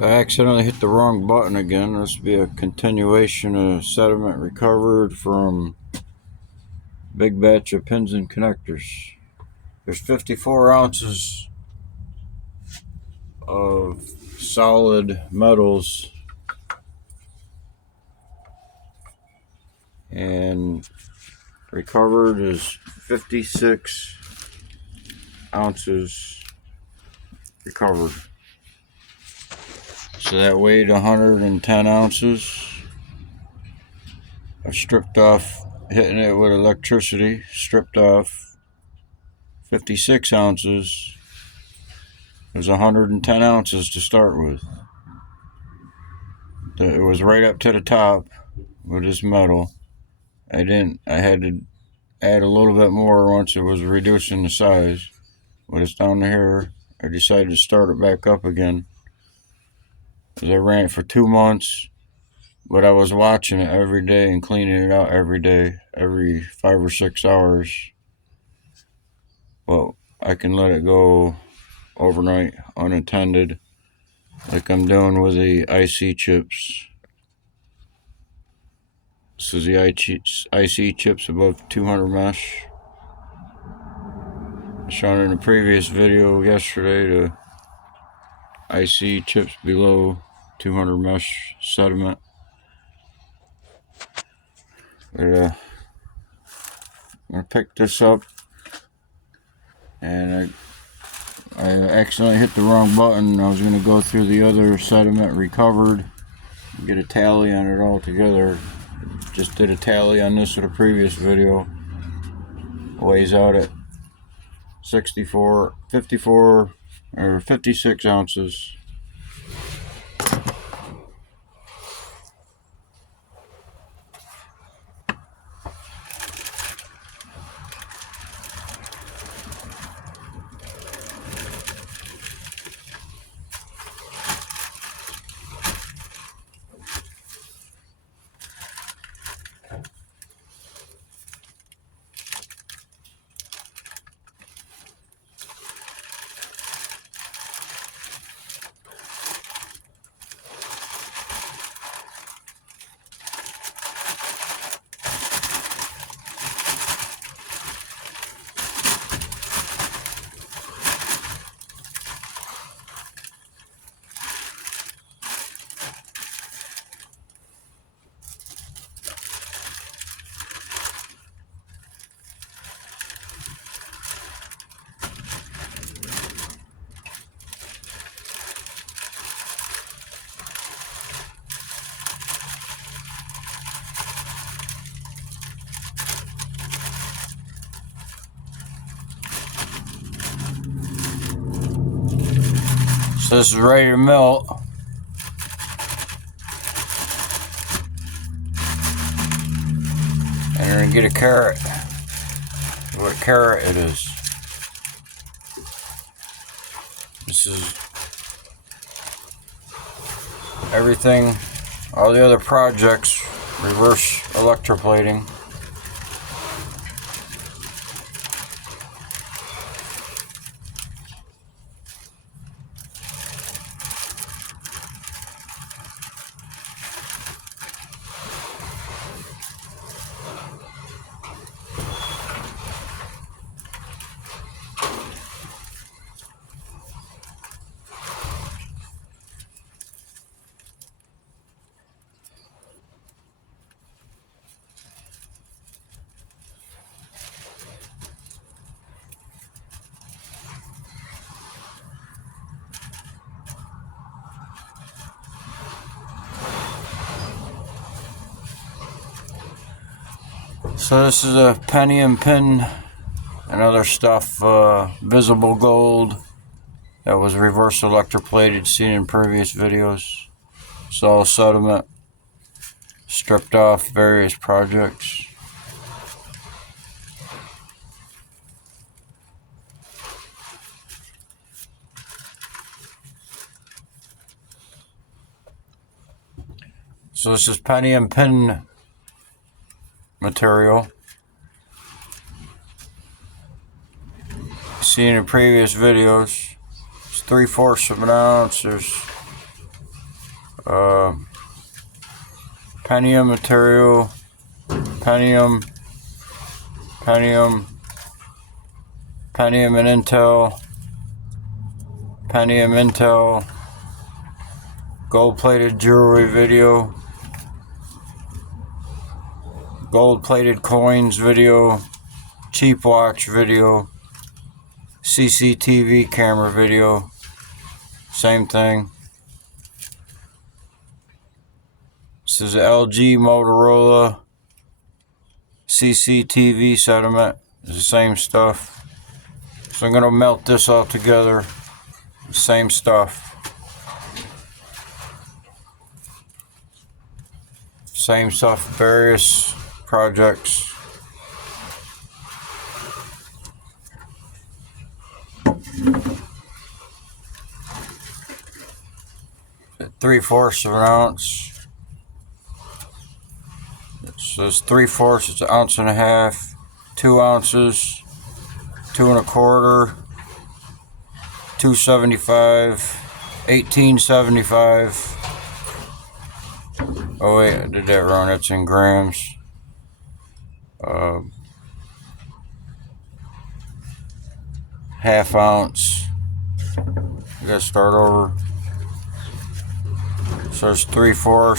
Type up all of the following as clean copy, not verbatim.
I accidentally hit the wrong button again. This will be a continuation of sediment recovered from big batch of pins and connectors. There's 54 ounces of solid metals and recovered is 56 ounces recovered. So that weighed 110 ounces. I stripped off, hitting it with electricity, stripped off 56 ounces. There's 110 ounces to start with. It was right up to the top with this metal. I had to add a little bit more once it was reducing the size. But it's down here. I decided to start it back up again. I ran it for 2 months, but I was watching it every day and cleaning it out every day, every 5 or 6 hours. But I can let it go overnight, unattended, like I'm doing with the IC chips. This is the IC chips above 200 mesh. Shown in the previous video yesterday, the IC chips below 200 mesh sediment. I'm gonna pick this up, and I accidentally hit the wrong button. I was gonna go through the other sediment recovered, get a tally on it all together. Just did a tally on this in a previous video. Weighs out at 54 or 56 ounces. So this is ready to melt. And we're gonna get a carrot. What carrot it is. This is everything, all the other projects, reverse electroplating. So this is a penny and pin and other stuff, visible gold that was reverse electroplated, seen in previous videos. It's all sediment, stripped off various projects. So this is penny and pin material. Seen in previous videos. It's 3/4 of an ounce. There's Pentium material, Pentium and Intel, gold-plated jewelry video, gold-plated coins video, cheap watch video, CCTV camera video, same thing. This is LG Motorola CCTV sediment. It's the same stuff. So I'm going to melt this all together. Same stuff. Same stuff, various projects. At 3/4 of an ounce. So it's 3/4, it's 1.5 ounces, 2 ounces, 2 1/4, 275, 1875. Oh wait, I did that wrong, that's in grams. Half ounce. I gotta start over. So it's 3/4,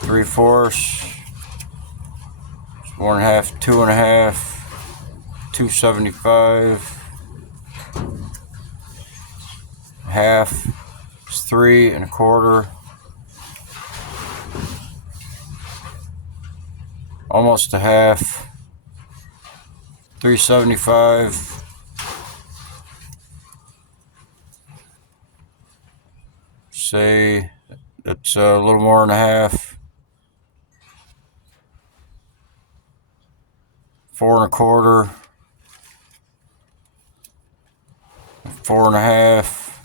3/4, 1.5, 2.5, 275, half, it's 3 1/4, almost a half, 375, say that's a little more than a half, 4 1/4, 4.5,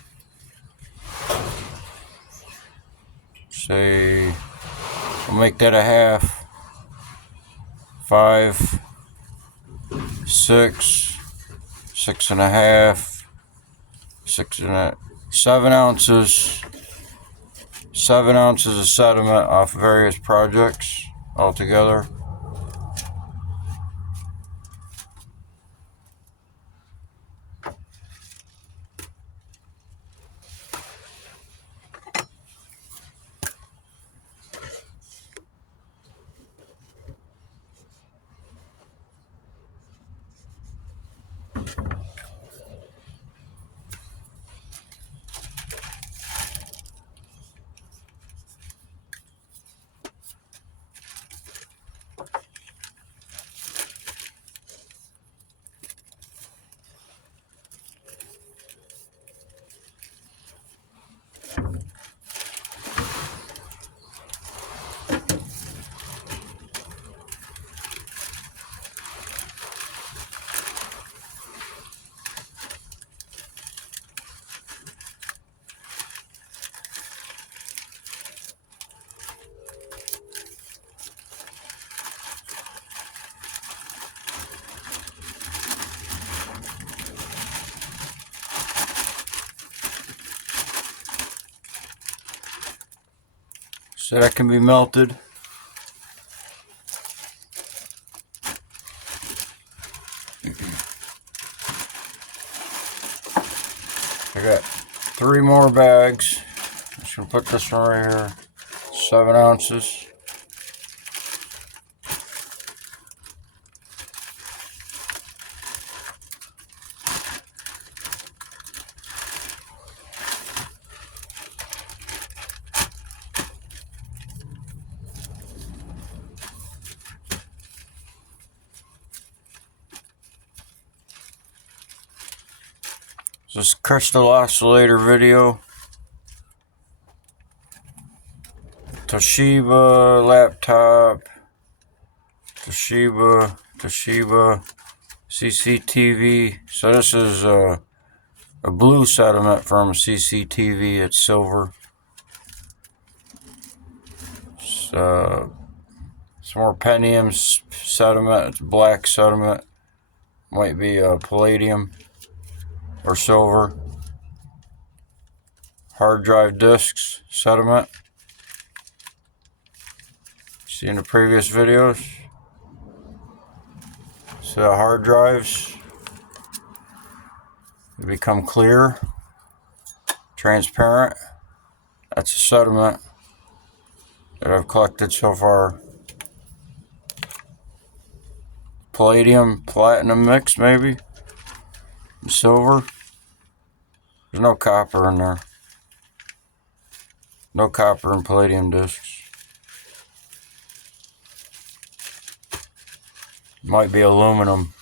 say we'll make that a half, 5, 6, 6.5, 7 ounces. 7 ounces of sediment off various projects altogether. So that can be melted. I got 3 more bags. I'm just gonna put this one right here. 7 ounces. This crystal oscillator video. Toshiba laptop. Toshiba CCTV. So this is a blue sediment from CCTV. It's silver. Some more Pentium sediment. It's black sediment. Might be palladium or silver. hard drive disks, sediment. See in the previous videos. So the hard drives become clear, transparent. That's the sediment that I've collected so far. Palladium, platinum mix maybe, and silver. There's no copper in there. No copper and palladium discs. Might be aluminum,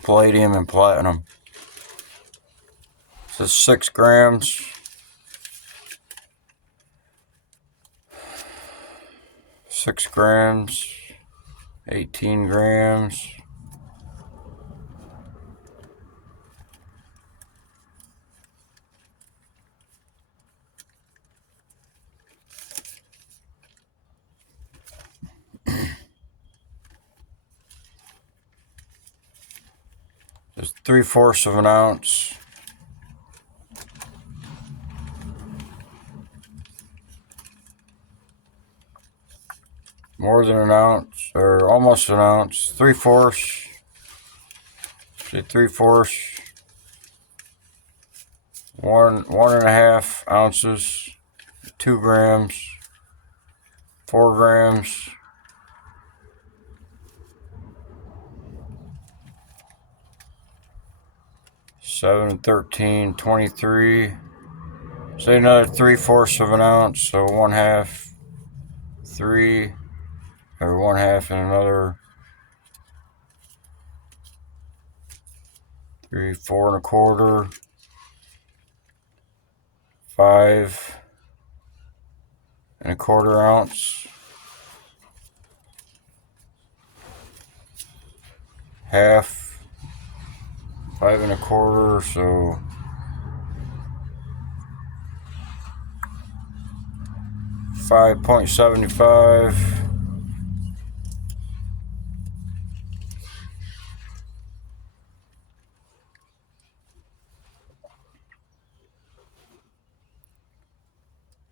palladium, and platinum. So 6 grams. 6 grams. 18 grams. Just 3/4 of an ounce. More than an ounce, or almost an ounce. 3/4. Say 3/4. 1.5 ounces. 2 grams. 4 grams. 7, 13, 23. Say another 3/4 of an ounce, so 1/2, 3, or 1/2 and another 3, 4 1/4, 5 1/4 ounce, half, 5 1/4, so 5.75.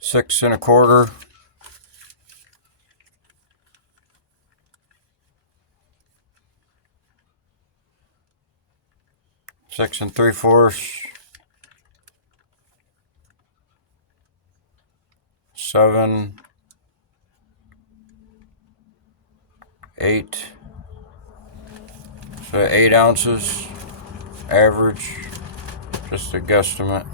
Six and a quarter. Six and 3/4. 7, 8. So 8 ounces average. Just a guesstimate.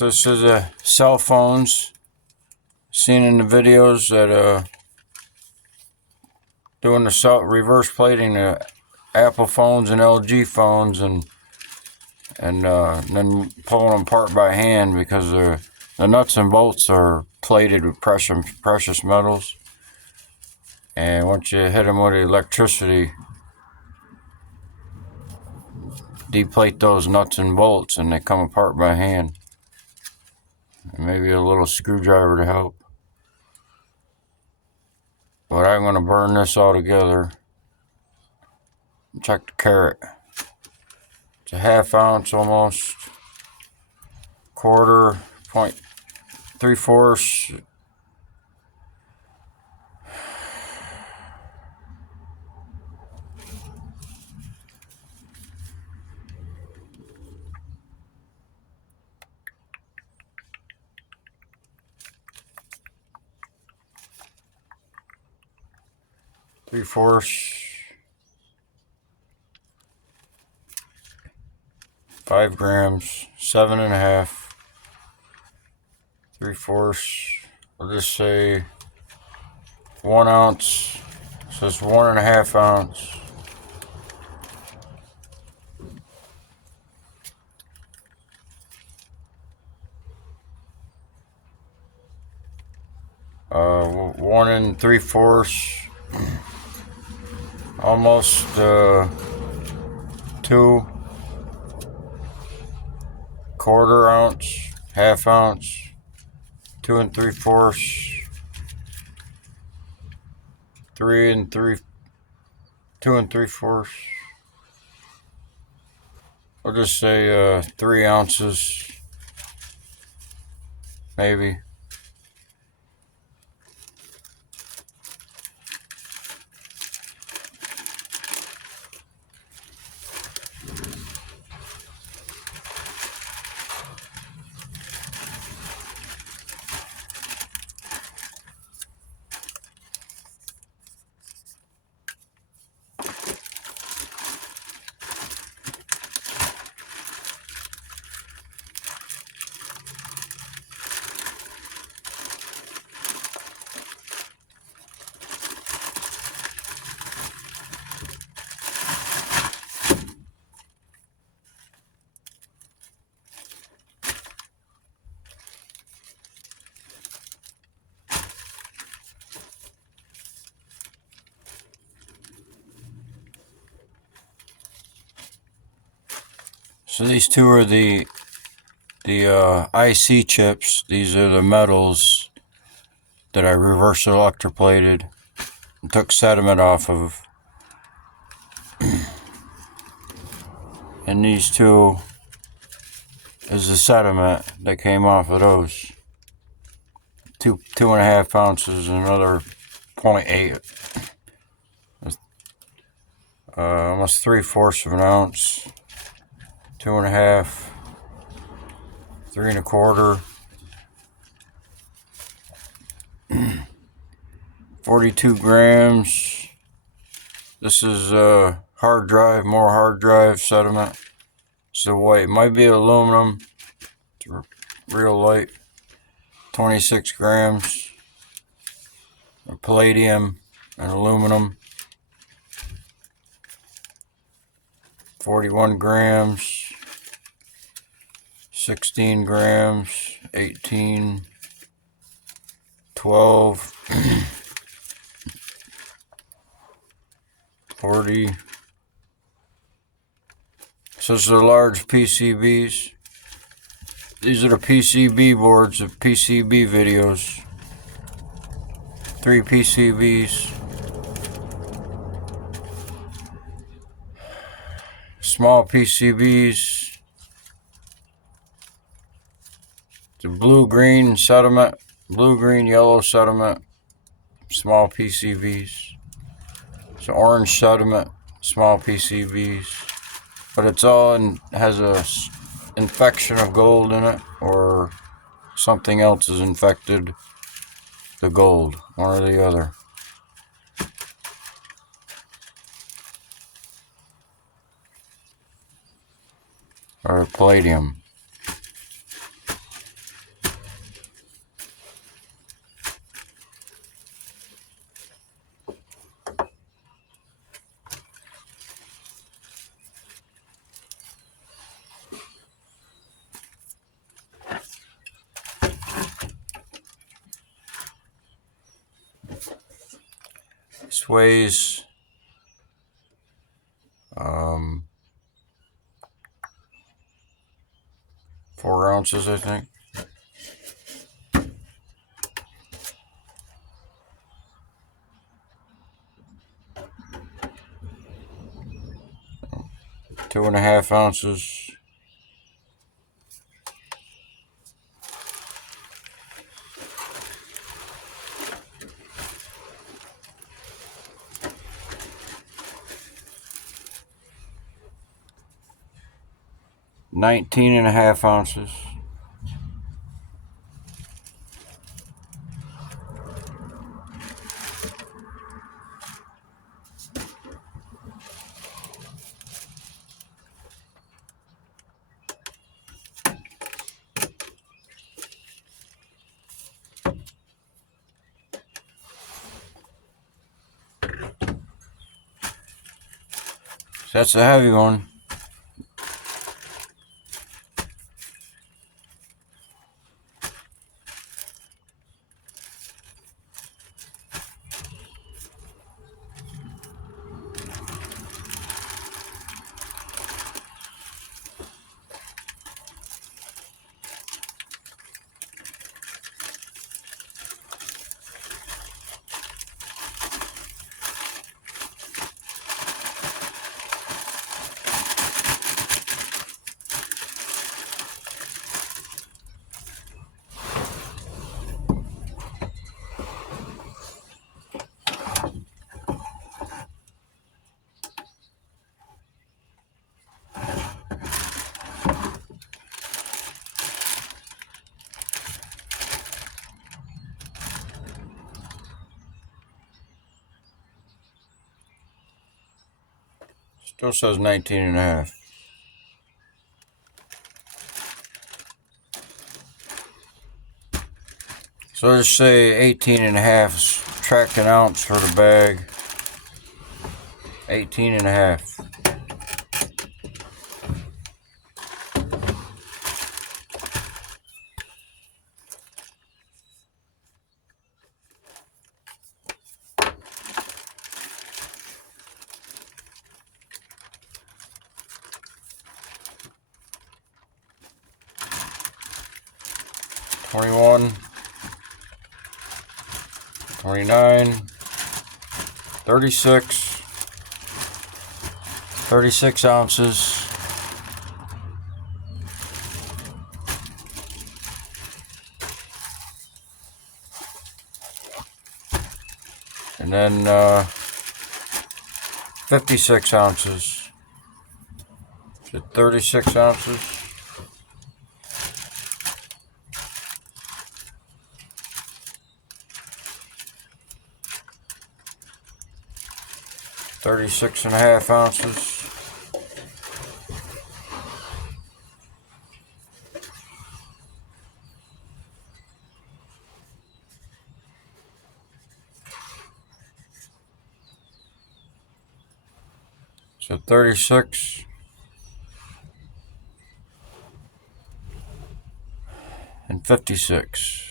So this is cell phones. Seen in the videos that doing the reverse plating Apple phones and LG phones, and then pulling them apart by hand because the nuts and bolts are plated with precious metals. And once you hit them with electricity, deplate those nuts and bolts, and they come apart by hand. And maybe a little screwdriver to help. But I'm going to burn this all together. Check the carat. It's a 1/2 ounce almost. Quarter, 3/4. 5 grams, 7.5, 3/4. We'll just say 1 ounce. So it's 1.5 ounce. Uh, 1 3/4, almost 2 1/4 ounce, half ounce, 2 3/4, 2 3/4. I'll just say 3 ounces, maybe. So these two are the IC chips. These are the metals that I reverse electroplated and took sediment off of. And these two is the sediment that came off of those. 2.5 ounces, another 0.8. Almost 3/4 of an ounce. 2.5, 3 1/4, 42 grams. This is more hard drive sediment. So white, might be aluminum. It's real light. 26 grams. Palladium and aluminum. 41 grams. 16 grams. 18. 12. 40. So these are large PCBs. These are the PCB boards of PCB videos. 3 PCBs. Small PCBs. The blue-green sediment. Blue-green, yellow sediment. Small PCBs. It's orange sediment. Small PCBs. But it's all has a infection of gold in it, or something else has infected the gold, one or the other. Or palladium. This weighs 4 ounces, I think. Two and a half ounces. Nineteen and a half ounces. That's a heavy one. Still says 19 and a half. So just say 18 and a half. Subtract an ounce for the bag. 18 and a half. $21, $29, $36, 36 ounces. And then 56 ounces. Is it 36 ounces? $36 and a half ounces. So 36 and 56.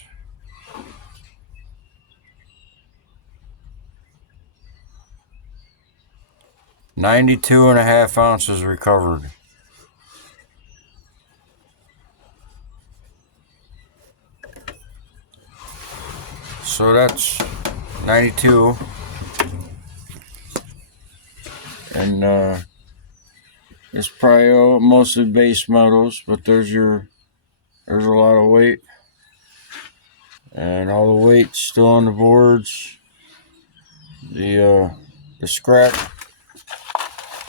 92 and a half ounces recovered. So that's 92. And it's probably mostly base metals, but there's a lot of weight. And all the weight's still on the boards. The scrap,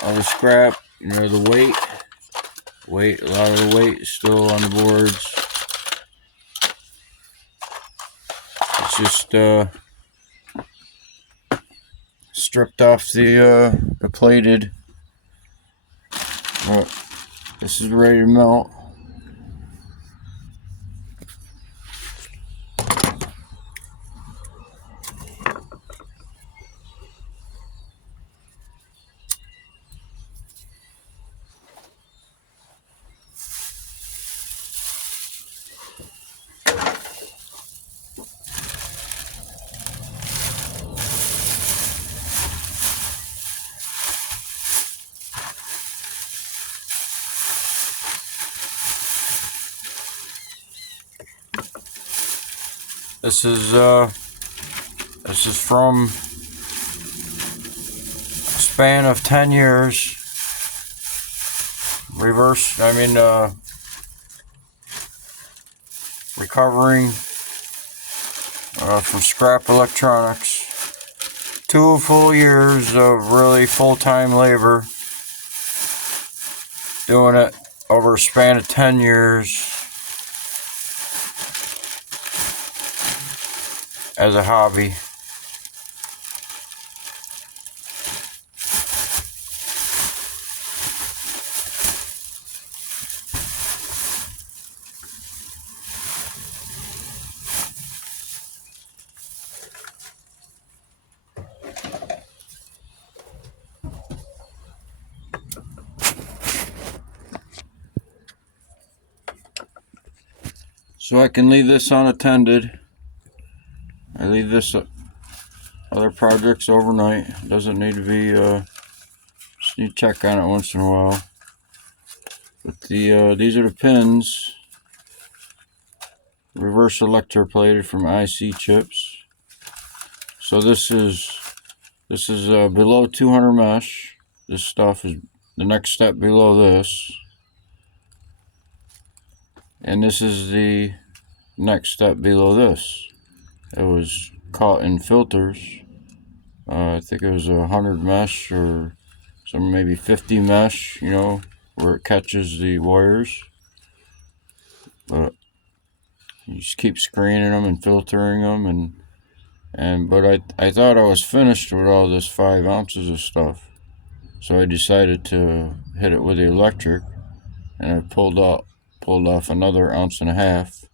all the scrap, the weight, a lot of the weight is still on the boards. It's just stripped off the plated. Well, this is ready to melt. This is from a span of 10 years. Recovering from scrap electronics. 2 full years of really full-time labor. Doing it over a span of 10 years. As a hobby. So I can leave this unattended. I leave this other projects overnight. It doesn't need to be, just need to check on it once in a while. But these are the pins, reverse electroplated from IC chips. So this is below 200 mesh. This stuff is the next step below this, and this is the next step below this. It was caught in filters. I think it was 100 mesh or some maybe 50 mesh, you know, where it catches the wires. But you just keep screening them and filtering them, but I thought I was finished with all this 5 ounces of stuff, so I decided to hit it with the electric, and I pulled off another 1.5 ounces.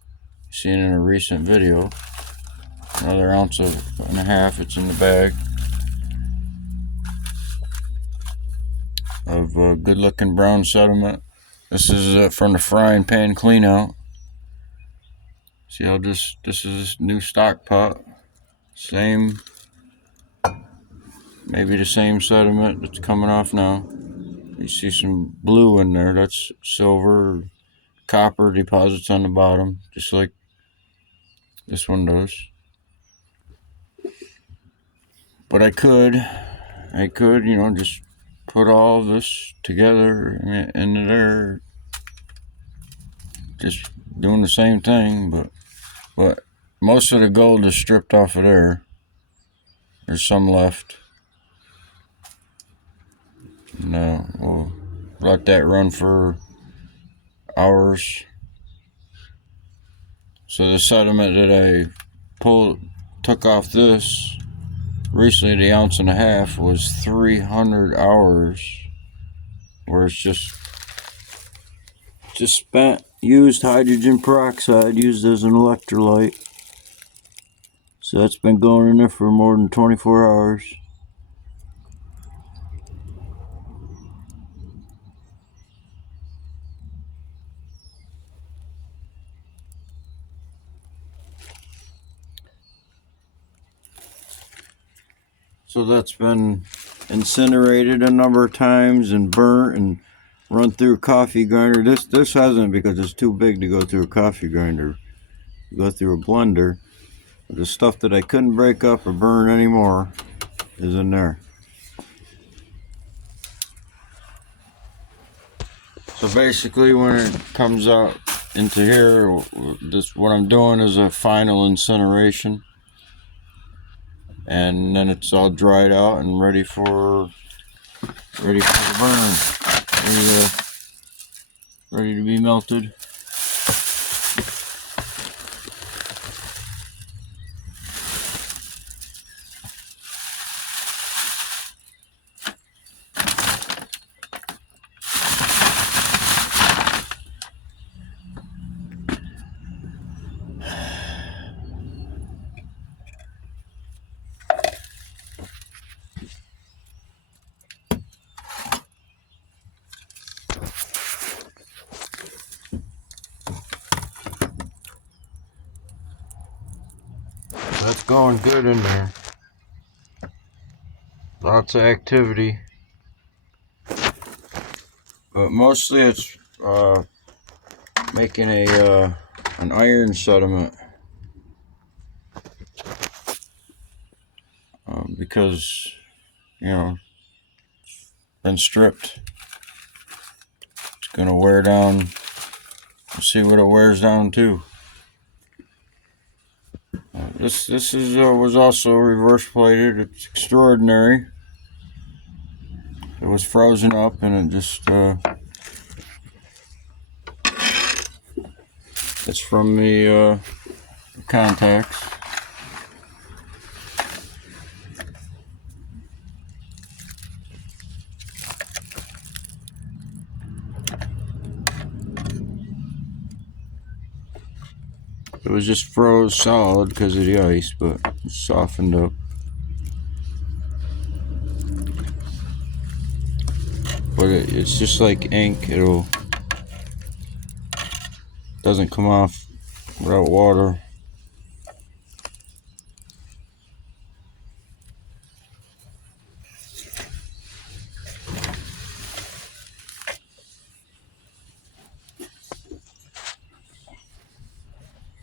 Seen in a recent video, another 1.5 ounces. It's in the bag of good looking brown sediment. This is from the frying pan clean out. See how this is this new stock pot, same, maybe the same sediment that's coming off now. You see some blue in there, that's silver, copper deposits on the bottom, just like this one does. But I could, you know, just put all this together into there, just doing the same thing, but most of the gold is stripped off of there. There's some left. No, we'll let that run for hours. So the sediment that I took off this recently, the 1.5 ounces, was 300 hours, where it's just spent used hydrogen peroxide used as an electrolyte. So that's been going in there for more than 24 hours. So that's been incinerated a number of times and burnt and run through a coffee grinder. This hasn't, because it's too big to go through a coffee grinder. You go through a blender. But the stuff that I couldn't break up or burn anymore is in there. So basically, when it comes out into here, what I'm doing is a final incineration, and then it's all dried out and ready for the burn, ready to be melted. That's going good in there. Lots of activity. But mostly it's making an iron sediment. Because, you know, it's been stripped. It's gonna wear down. Let's see what it wears down to. This was also reverse plated. It's extraordinary. It was frozen up, and it just it's from the contacts. It was just froze solid because of the ice, but it's softened up. But it's just like ink. Doesn't come off without water.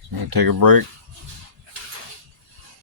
So I'm gonna take a break.